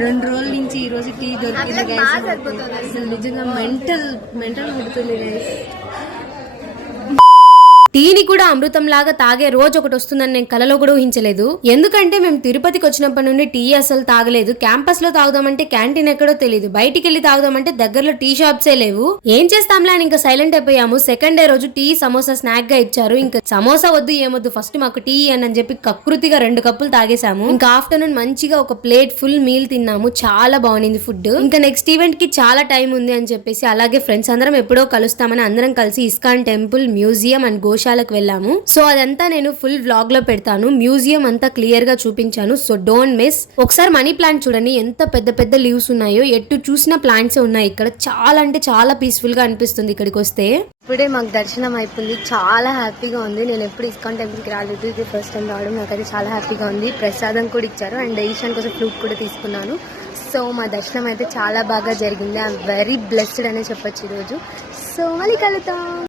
2 రోజుల నుంచి ఈ రోజు టీ దొరికింది గైస్. అసలు నిజంగా మెంటల్ పుడుతుంది గైస్. టీని కూడా అమృతం లాగా తాగే రోజు ఒకటి వస్తుందని నేను కలలో కూడా ఊహించలేదు. ఎందుకంటే మేము తిరుపతికి వచ్చినప్పటి నుండి టీ అసలు తాగలేదు. క్యాంపస్ లో తాగుదామంటే క్యాంటీన్ ఎక్కడో తెలియదు, బయటికి వెళ్ళి తాగుదామంటే దగ్గరలో టీ షాప్సే లేవు. ఏం చేస్తాంలే అని ఇంకా సైలెంట్ అయిపోయాము. సెకండ్ డే రోజు టీ సమోసా స్నాక్ గా ఇచ్చారు. ఇంకా సమోసా వద్దు ఏమొద్దు, ఫస్ట్ మాకు టీ అని చెప్పి కకృతిగా 2 కప్పులు తాగేసాము. ఇంకా ఆఫ్టర్నూన్ మంచిగా ఒక ప్లేట్ ఫుల్ మీల్ తిన్నాము. చాలా బాగుంది ఫుడ్. ఇంకా నెక్స్ట్ ఈవెంట్ కి చాలా టైం ఉంది అని చెప్పేసి అలాగే ఫ్రెండ్స్ అందరం ఎప్పుడో కలుస్తామని అందరం కలిసి ఇస్కాన్ టెంపుల్, మ్యూజియం అండ్ గోశాలకు వెళ్ళాము. సో అదంతా నేను ఫుల్ వ్లాగ్ లో పెడతాను. మ్యూజియం అంతా క్లియర్ గా చూపించాను, సో డోంట్ మిస్. ఒకసారి మనీ ప్లాంట్ చూడండి, ఎంత పెద్ద పెద్ద లీవ్స్ ఉన్నాయో. ఎటు చూసిన ప్లాంట్స్ ఉన్నాయి ఇక్కడ. చాలా అంటే చాలా పీస్ఫుల్ గా అనిపిస్తుంది ఇక్కడికి వస్తే. ఇప్పుడే మాకు దర్శనం అయిపోయింది, చాలా హ్యాపీగా ఉంది. నేను ఎప్పుడు ఇస్కాన్ టెంపుల్ కి రాలేదు, ఇది ఫస్ట్ టైం రావడం. నాకైతే చాలా హ్యాపీగా ఉంది. ప్రసాదం కూడా ఇచ్చారు అండ్ ఈశాన్ కోసం ఫ్లూట్ కూడా తీసుకున్నాను. సో మా దర్శనం అయితే చాలా బాగా జరిగింది. ఐఎమ్ వెరీ బ్లెస్డ్ అనే చెప్పొచ్చు ఈరోజు. సో మళ్ళీ కలుద్దాం.